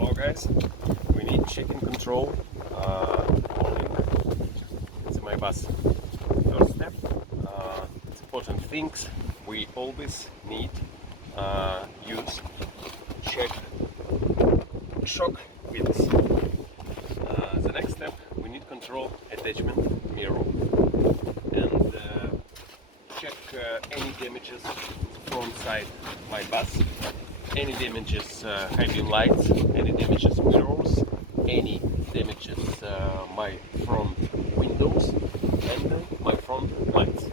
Hello guys, we need chicken control. It's my bus. First step, it's important things we always need use. Check shock with the next step, we need control attachment mirror and check any damages front side my bus, any damages high beam lights, any damages mirrors, any damages my front windows and my front lights.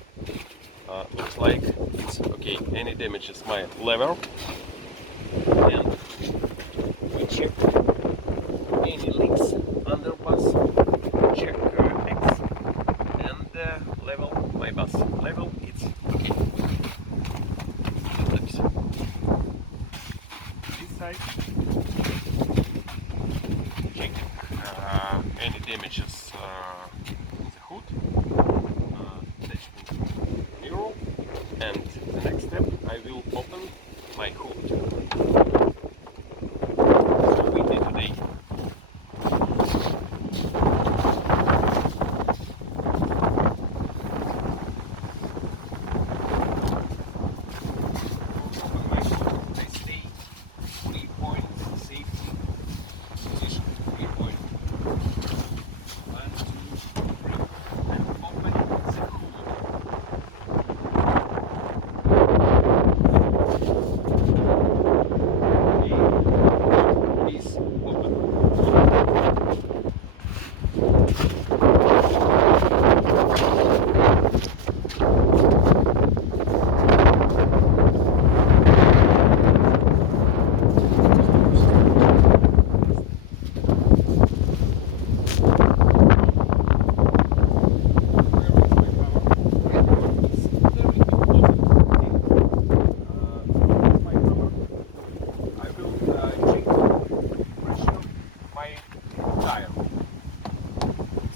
Looks like it's okay. Any damages my lever, and we check any leaks under bus, check X and level my bus. Level it's okay. This side check any damages in the hood, attachment mirror, and the next step I will open my hood. So we did today.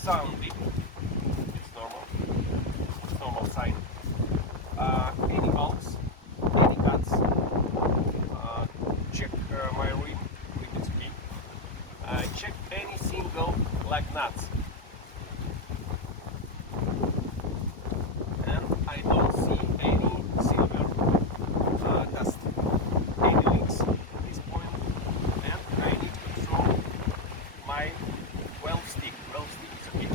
Sounding, it's normal sign. Any bumps, any cuts, check my rim is okay. Check any single lag nuts. And I don't see any silver dust, any leaks at this point, and I need to control my well stick. Okay.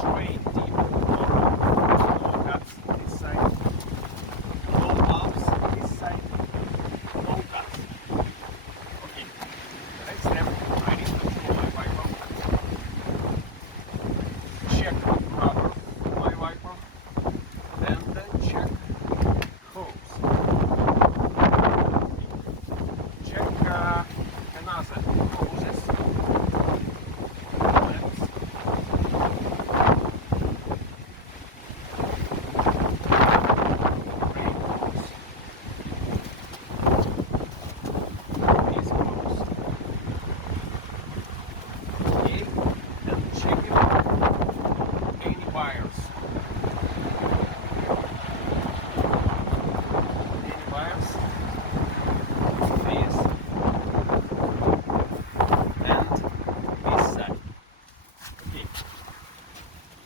Tray deep, no cuts this side, no bumps this side, no cuts. Okay. The next step, I need to control my wiper. Check rubber, my wiper, and then check hose. Check another hoses.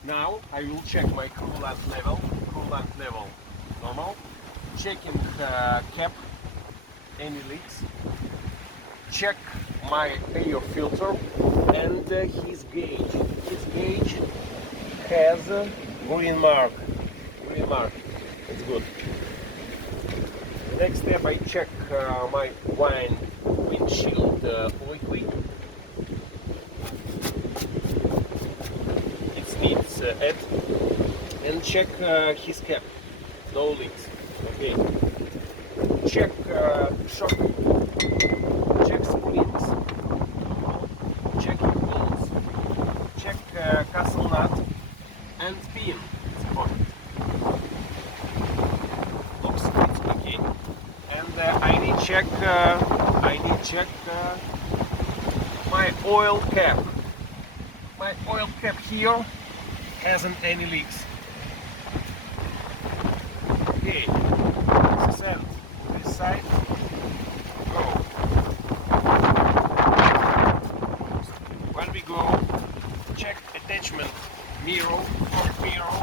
Now I will check my coolant level. Coolant level normal. Checking cap, any leaks. Check my air filter and his gauge. His gauge has a green mark. Green mark. It's good. Next step, I check my windshield liquid. Needs add and check his cap, no leaks. Okay. Check shock, check springs, check bolts, check castle nut and pin. It's important. Looks it's okay. And I need check my oil cap. My oil cap here hasn't any leaks. Okay, this side, go. mirror, front mirror,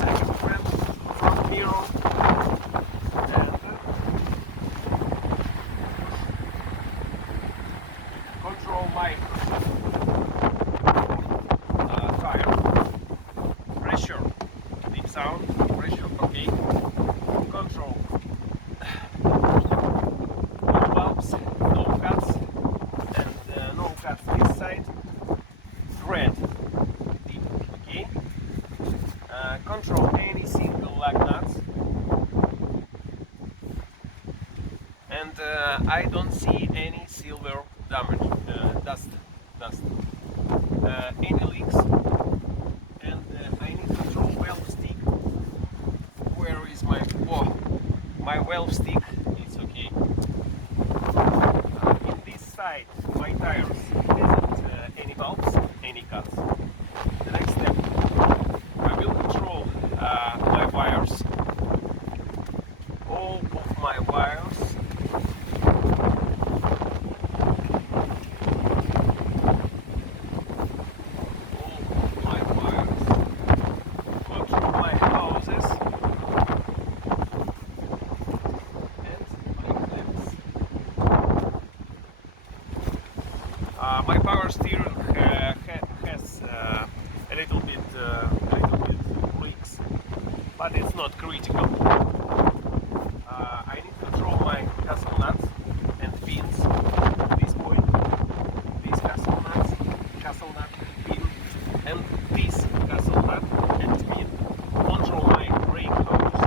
second front mirror, and control my tire, pressure, deep sound, pressure, okay, control, no bulbs, no cuts, and no cuts this side, thread, deep, okay, control any single lug nuts, and I don't see any silver damage, dust, any leaks, and I need to control valve stick. Where is my my valve stick? It's okay. In this side, my tires isn't any bulbs, any cuts. The next step, I will control my wires, all of my wires. My power steering has a little bit leaks, but it's not critical. I need to control my castle nuts and pins. This point, this castle nut, pin, and this castle nut and pin. Control my brake hose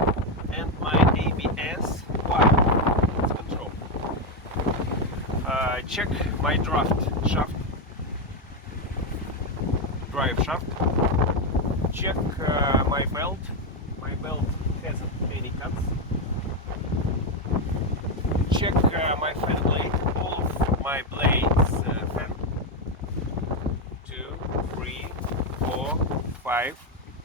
and my ABS wire. Let's control. Check my drive shaft. Check my belt. My belt hasn't any cuts. Check my fan blade. All of my blades fan. 2, 3, 4, 5,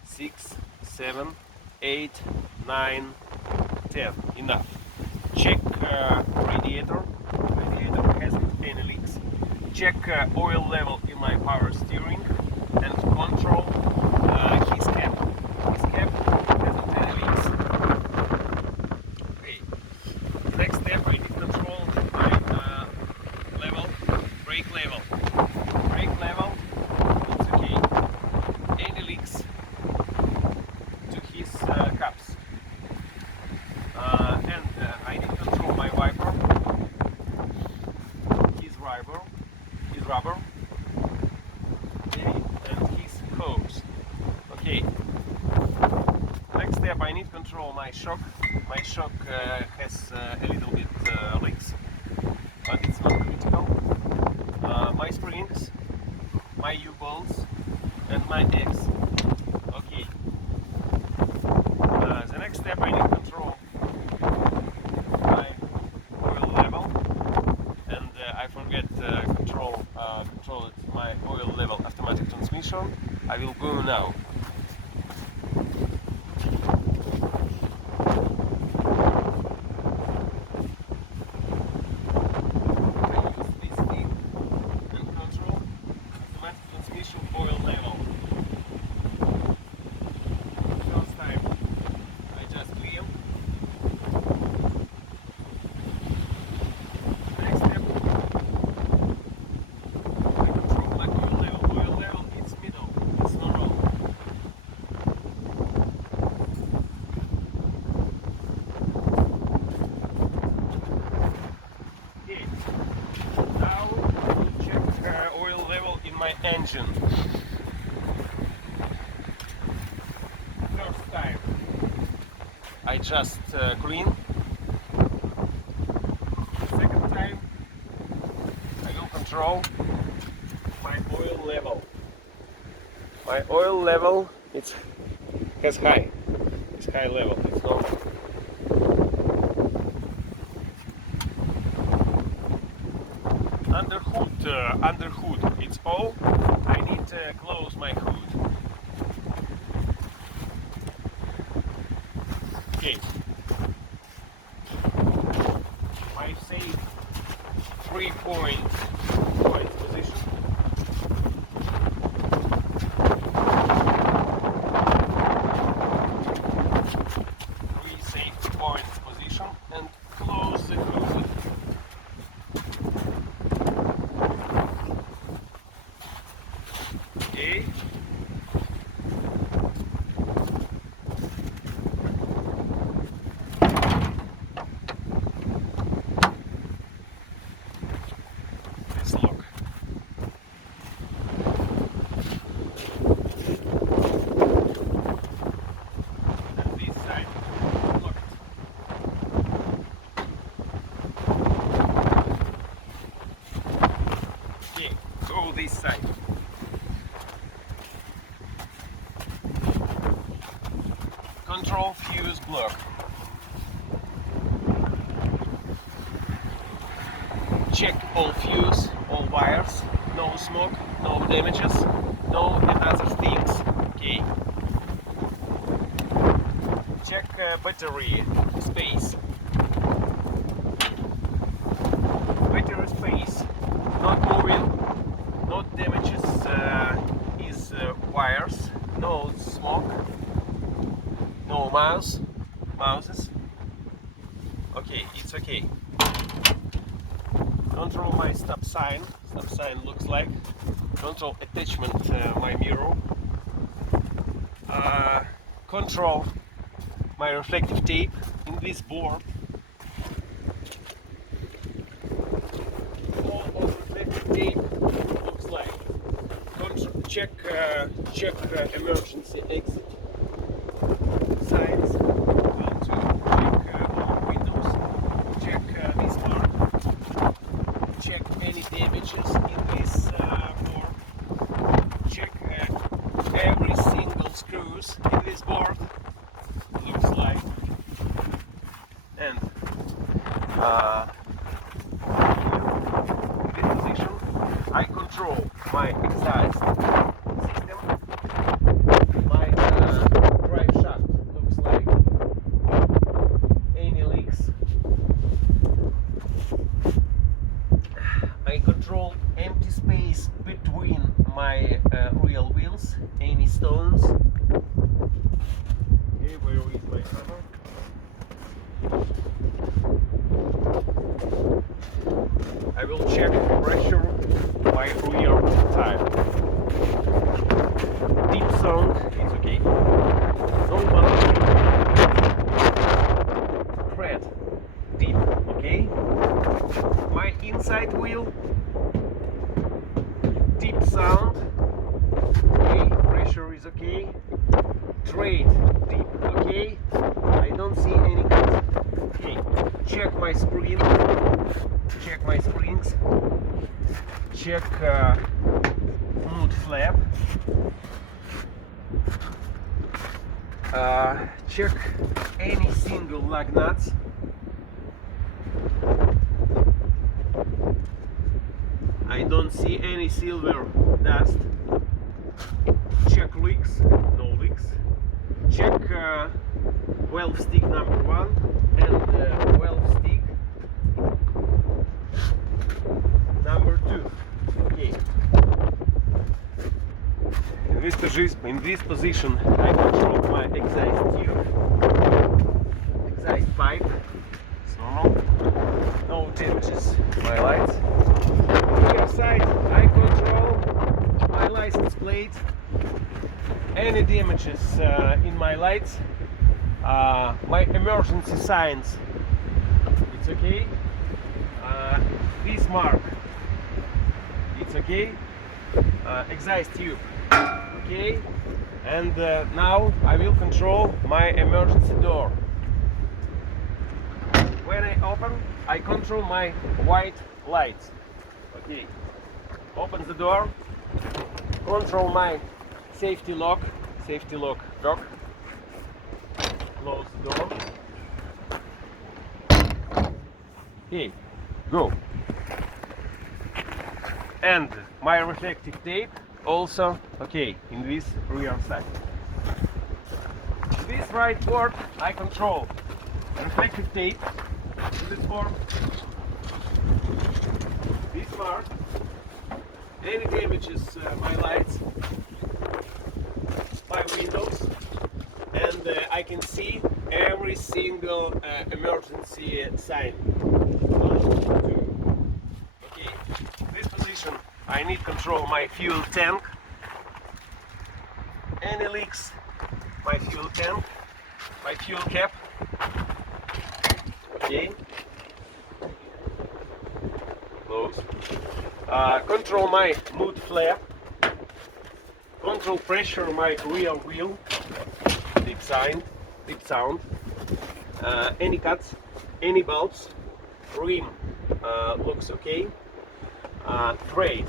6, 7, 8, 9, 10. Enough. Check radiator. Radiator hasn't any leaks. Check oil level in my power steering and control his cap. His cap hasn't any leaks. Okay. Next step, I need to control my level, brake level. Brake level, it's okay. Any leaks to his cups. And I need to control my wiper. His rubber, and his hose. Okay. Next step, I need to control my shock. My shock has a little bit leaks, but it's not critical. My springs, my U-bolts, and my X. Okay. The next step, I need to control my oil level. I forget control my oil level automatic transmission. I will go now. I use this key and control automatic transmission oil level. First time I just clean. Engine. First time I just clean. Second time I will control my oil level. My oil level has high. It's high level. It's normal. Under hood, it's all. I need to close my hood. Okay. My safe 3-point position. this side. Control fuse block. Check all fuse, all wires, no smoke, no damages, no other things. Okay. Check battery space. Battery space not moving, no damages is wires, no smoke, no mouses. Okay, it's okay. Control my stop sign. Stop sign looks like. Control attachment my mirror. Control my reflective tape in this board. All of reflective tape looks like. Check emergency exit signs. Check all windows. Check this mark. Check any damages in this board. Check every single screws in this board. Looks like. And in this position, I control my exhaust system. My drive shaft looks like. Any leaks. I control empty space between my real wheels. Any stones. Okay, where is my hammer? I will check pressure my rear tire. Deep sound is okay. Normal. Tread deep, okay. My inside wheel. Deep sound. Okay, pressure is okay. Trade deep, okay. I don't see any cuts. Okay, check my spring. Check my springs. Check mud flap. Check any single lug nuts. I don't see any silver dust. Check leaks, no leaks. Check valve stick number 1 and valve stick number 2. Okay. In this position, I control my exhaust tube, exhaust pipe. It's normal. No damages. My lights. Rear side, I control my license plate. Any damages in my lights. My emergency signs. It's okay. This mark. It's okay. Exhaust tube. Okay. And now I will control my emergency door. When I open, I control my white lights. Okay. Open the door. Control my safety lock dock. Close the door. Okay, go. And my reflective tape also okay in this rear side. This right board I control reflective tape in this board. This mark. Any damages my lights, my windows, and I can see every single emergency sign. Okay, this position I need control my fuel tank. Any leaks, my fuel tank, my fuel cap. Okay. Close. Control my mud flap. Control pressure my rear wheel. Deep sound. Any cuts, any bulbs. Rim looks okay. Trade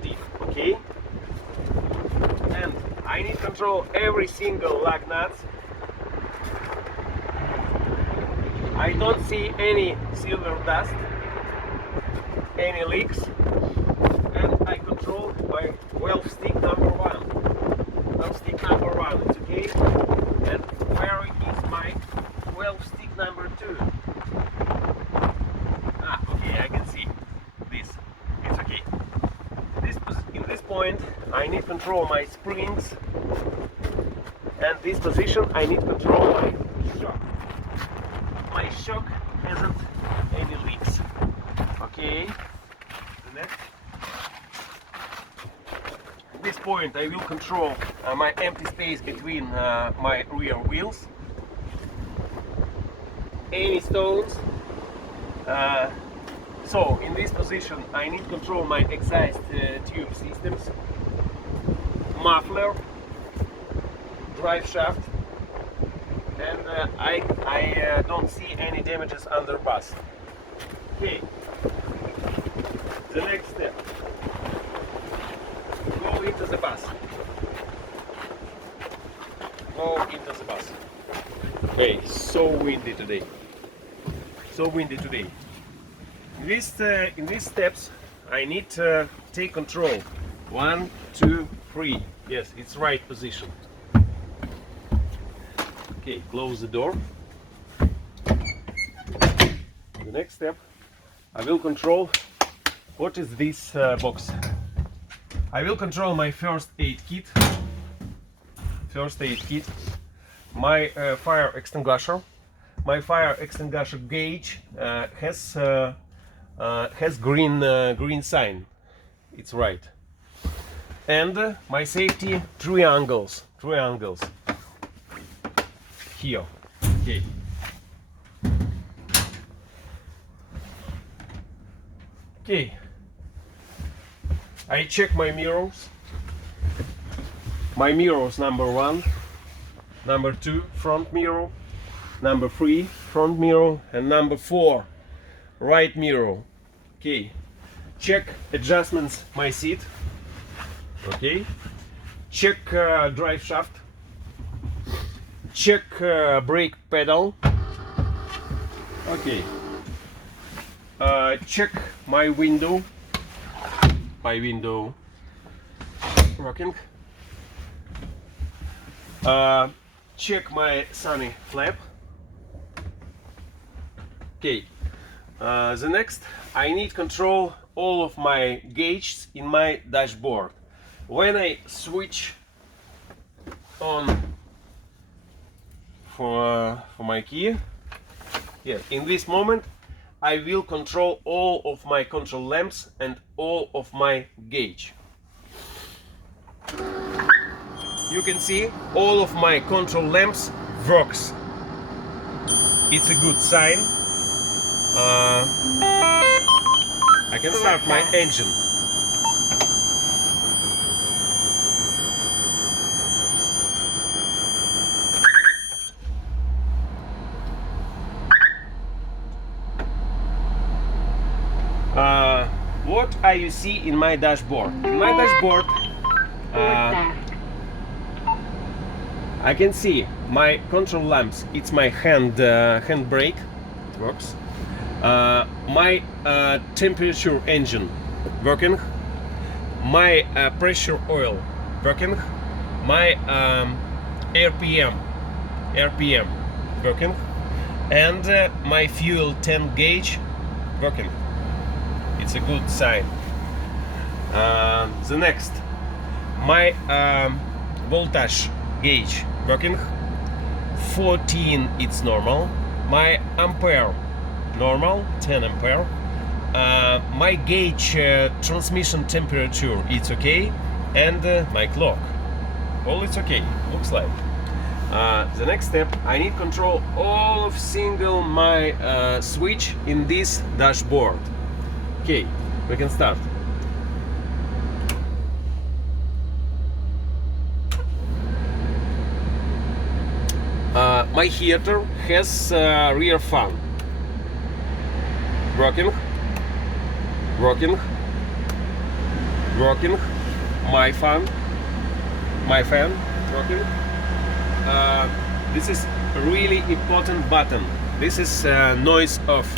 active, okay? And I need control every single lug nuts. I don't see any silver dust, any leaks, and I control my valve stick number 1. Valve stick number 1, it's okay. And where is my valve stick number 2? Okay, I can see this. It's okay. In this point, I need control my springs, and this position I need control my shock. My shock hasn't any leaks. Okay. The next. At this point, I will control my empty space between my rear wheels. Any stones. So in this position, I need control my exhaust tube systems, muffler, drive shaft, and I don't see any damages under bus. Okay. The next step. Go into the bus. Go into the bus. Okay, so windy today. So windy today. In these steps, I need to take control. 1, 2, 3. Yes, it's right position. Okay, close the door. The next step, I will control what is this box. I will control my first aid kit. First aid kit. My fire extinguisher. My fire extinguisher gauge has green sign. It's right. And my safety triangles. Here. Okay. Okay. I check my mirrors. My mirrors: number 1, number 2 front mirror, number 3 front mirror, and number 4 right mirror. Okay. Check adjustments my seat. Okay. Check drive shaft. Check brake pedal. Okay. Check my window. My window working. Check my sunny flap. Okay. The next, I need control all of my gauges in my dashboard. When I switch on for my key, yeah, in this moment I will control all of my control lamps and all of my gauge. You can see all of my control lamps works. It's a good sign. I can start my engine. What are you see in my dashboard? In my dashboard, I can see my control lamps. It's my hand brake. It works. My temperature engine working. My pressure oil working. My RPM working, and my fuel tank gauge working. It's a good sign. The next, my voltage gauge working. 14 it's normal. My ampere normal, 10 ampere. My gauge transmission temperature it's okay, and my clock all it's okay, looks like. The next step, I need control all of single my switch in this dashboard. Okay, we can start. My heater has rear fan working, working. My fan working. This is a really important button. This is noise off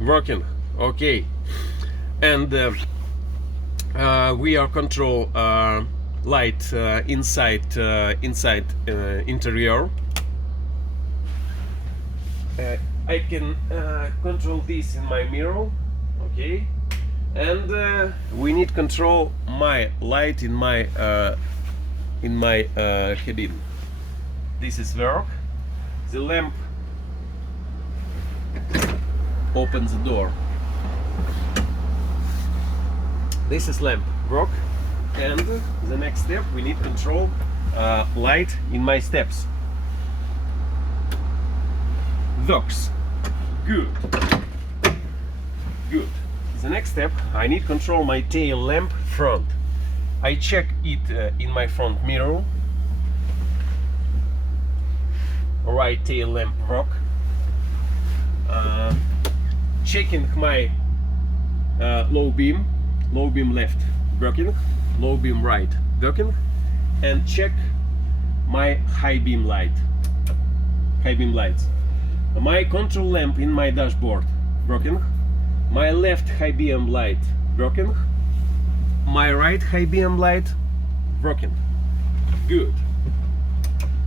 working. Okay, and we are control light inside interior. I can control this in my mirror. Okay, and we need control my light in my cabin. This is work. The lamp opens the door. This is lamp work, and the next step we need control light in my steps. Works. Good. Good. The next step, I need control my tail lamp front. I check it in my front mirror. Right tail lamp work. Checking my low beam left working, low beam right working, and check my high beam lights. My control lamp in my dashboard working, my left high beam light working, my right high beam light working. Good.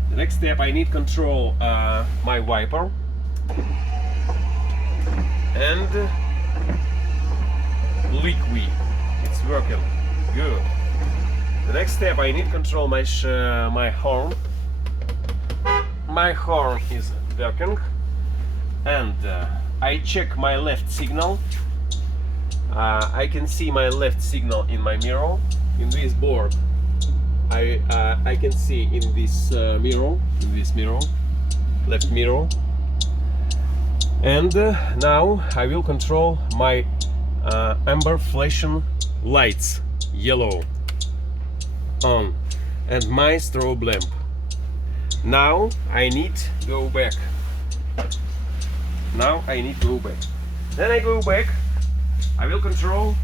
The next step, I need control my wiper and liquid. It's working. Good. The next step, I need control my horn. My horn is working, and I check my left signal. I can see my left signal in my mirror. In this board, I can see in this mirror, left mirror. And now I will control my amber flashing lights, yellow on, and my strobe lamp. Now I need to go back. Then I go back. I will control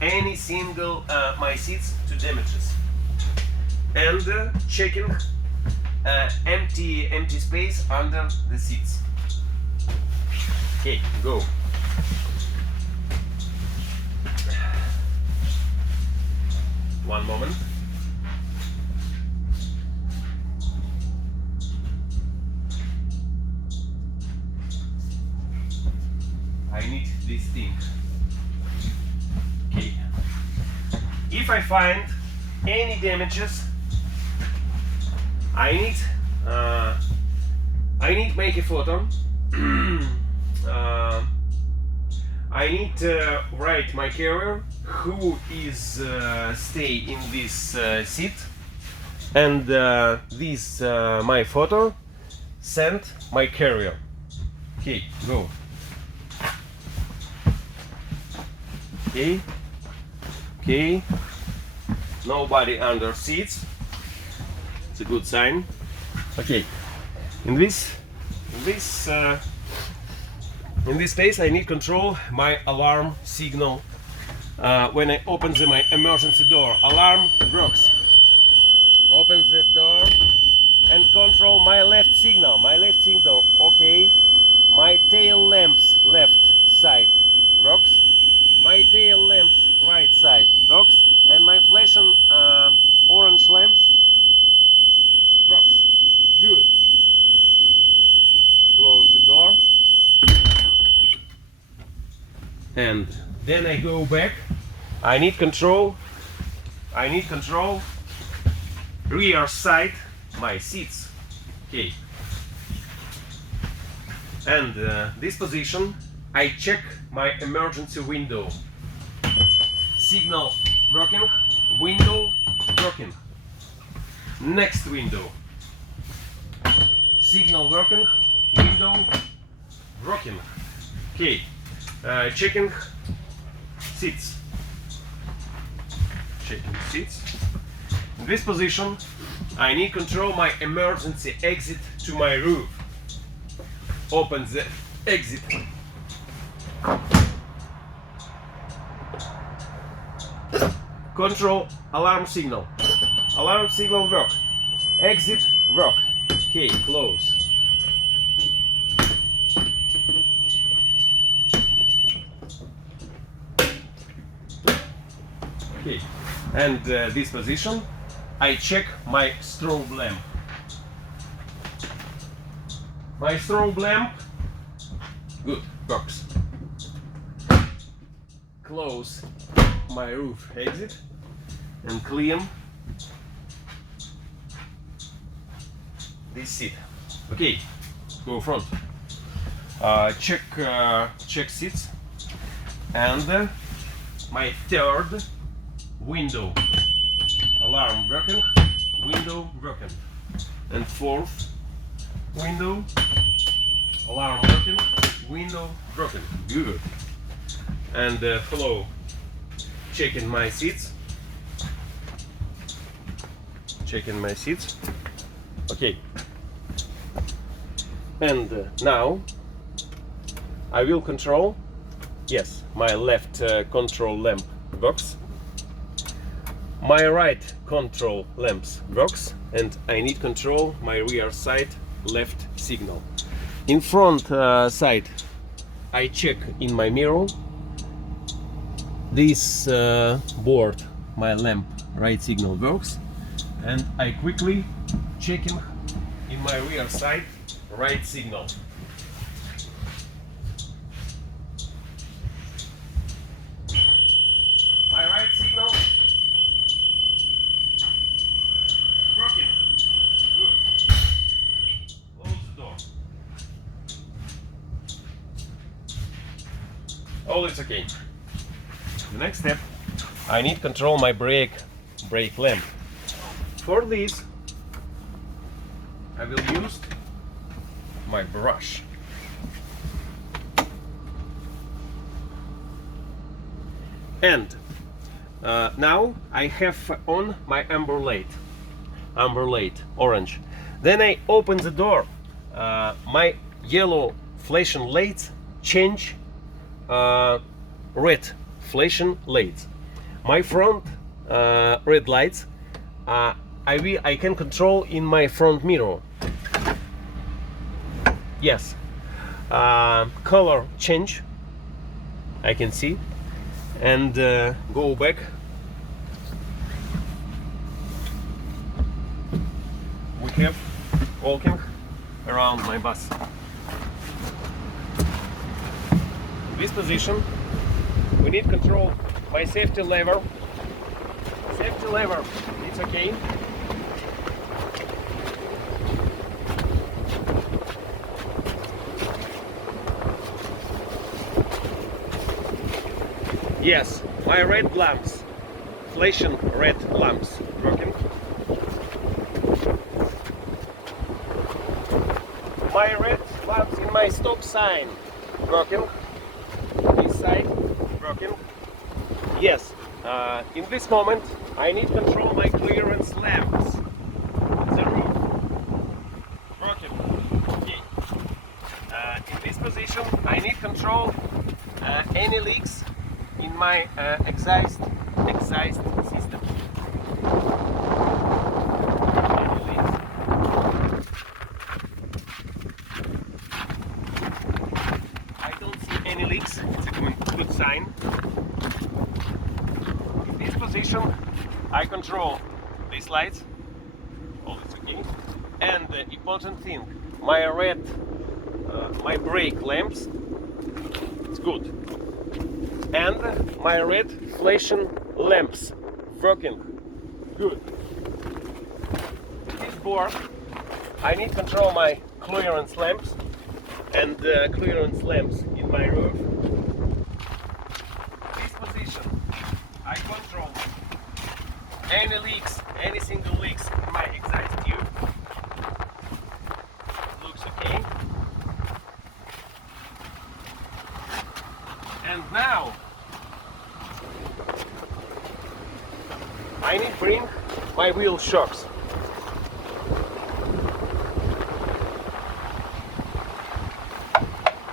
any single my seats to damages, and checking empty space under the seats. Okay, go. One moment. I need this thing. Okay. If I find any damages, I need make a photo. I need to write my carrier who is stay in this seat, and this my photo send my carrier. Okay, go. Okay, nobody under seats. It's a good sign. Okay, in this space I need control my alarm signal. When I open my emergency door, alarm works. Open the door and control my left signal. Okay. My tail lamps left side works. My tail lamps right side works, and my flashing orange lamps works. Good. Close the door, and then I go back. I need control rear side my seats. Okay. And this position, I check my emergency window. Signal working, window working. Next window. Signal working, window working. Okay. Checking seats. In this position, I need control my emergency exit to my roof. Open the exit. control alarm signal. Alarm signal work. Exit work. Okay, close. Okay, and this position, I check my strobe lamp. My strobe lamp, good, works. Close my roof exit and clean this seat. Okay, go front. Check seats and my third window. Alarm working, window working, and fourth window. Alarm working, window working. Good. And flow. Checking my seats. Checking my seats. Okay. And now I will control. Yes, my left control lamp works. My right control lamps works, and I need control my rear side left signal. In front side, I check in my mirror. This board, my lamp right signal works, and I quickly checking in my rear side right signal. My right signal working. Good. Close the door. All is okay. The next step, I need control my brake lamp. For this, I will use my brush. And now I have on my amber light, orange. Then I open the door. My yellow flashing lights change red flashing lights. My front red lights I can control in my front mirror. Yes, color change I can see, and go back. We have walking around my bus. In this position, we need control my safety lever. Safety lever, it's okay. Yes, my red lamps, flashing red lamps, working. My red lamps in my stop sign, working. This side, working. Yes, in this moment I need control my clearance lamps. The roof, working. Okay. In this position I need control any leaks in my exhaust system. Any leaks. I don't see any leaks. It's a good sign. In this position, I control these lights. All is okay. And the important thing, my my brake lamps. It's good. And my red flashing lamps working good. This board, I need control my clearance lamps and clearance lamps in my roof. This position, I control any leaks, any single leaks in my exhaust tube. Looks okay. And now I need to bring my wheel shocks.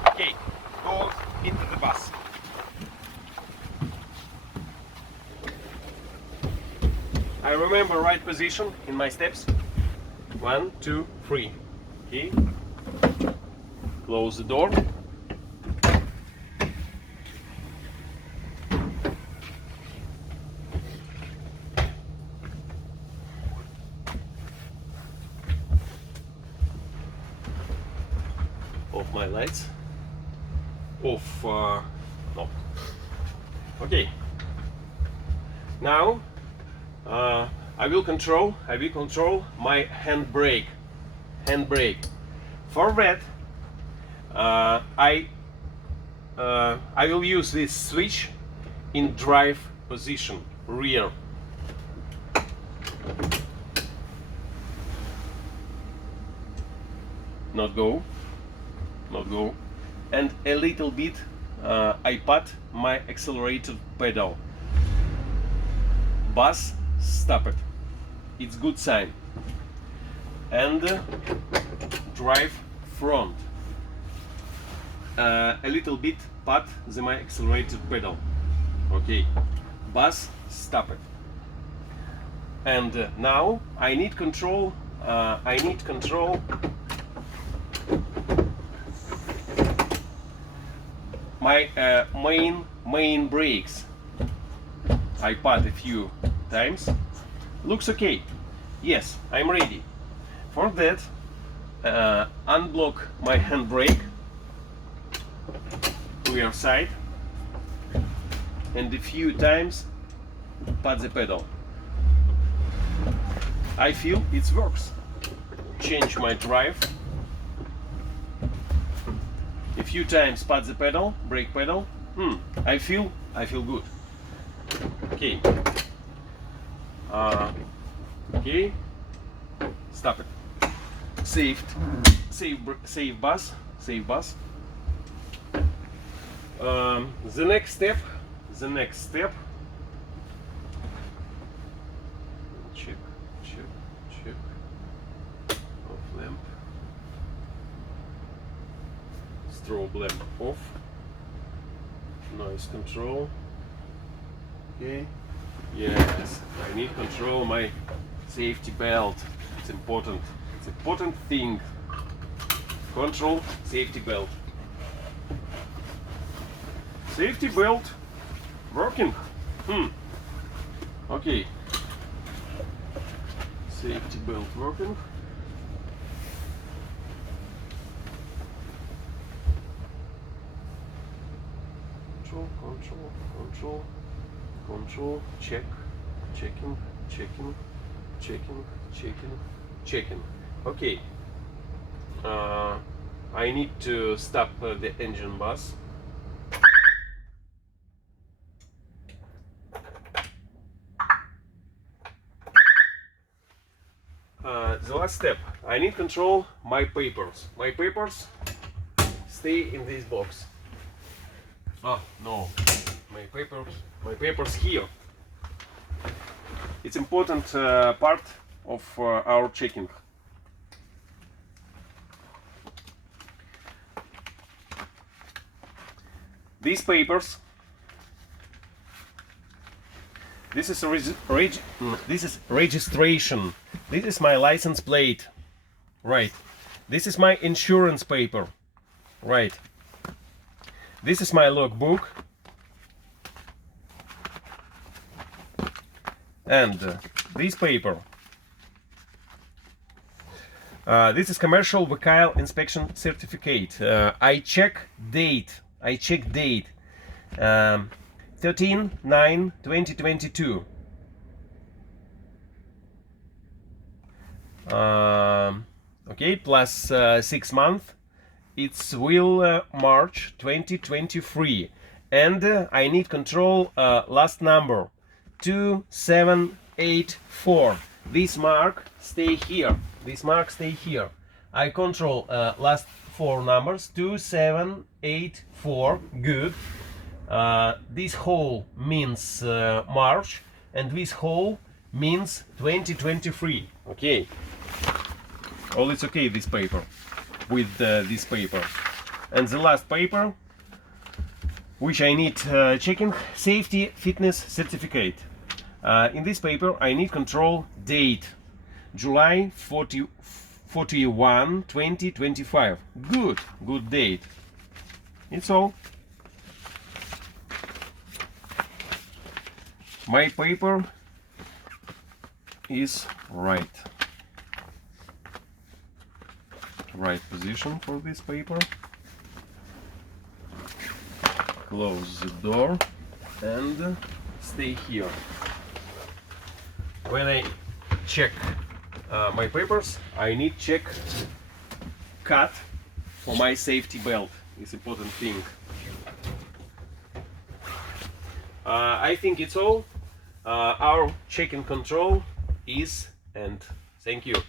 Okay, go into the bus. I remember right position in my steps. 1, 2, 3. Okay. Close the door. Off my lights. Off. No. Okay. Now I will control my handbrake. For that, I will use this switch in drive position, rear. Not go, and a little bit I pat my accelerator pedal. Bus, stop it. It's good sign. And drive front. A little bit pat my accelerator pedal. Okay. Bus, stop it. And now I need control. My main brakes. I pat a few times. Looks okay. Yes, I'm ready. For that, unblock my handbrake, rear side, and a few times pat the pedal. I feel it works. Change my drive. A few times pat the pedal, brake pedal. I feel good. Okay. Okay. Stop it. Save bus. The next step. Check. Off lamp. Strobe lamp off. Noise control. Okay. Yes, I need control my safety belt. It's important. It's important thing. Control safety belt. Safety belt working. Okay. Safety belt working. Control, checking. Okay. I need to stop the engine bus. The last step, I need control my papers. My papers stay in this box. Oh no, my papers here. It's important part of our checking. These papers. This is registration. This is my license plate. Right. This is my insurance paper. Right. This is my logbook. And this paper. This is commercial vehicle inspection certificate. I check date. 13/9/2022. Okay, plus 6 months. It's will March 2023, and I need control last number 2784. This mark stay here. I control last 4 numbers 2784. Good. This hole means March, and this hole means 2023. Okay. All it's okay. This paper with this paper, and the last paper, which I need checking, safety fitness certificate. In this paper I need control date July 41 2025. Good date. It's all. My paper is right position for this paper. Close the door and stay here. When I check my papers, I need check cut for my safety belt. It's important thing. I think it's all. Our check and control is end. Thank you.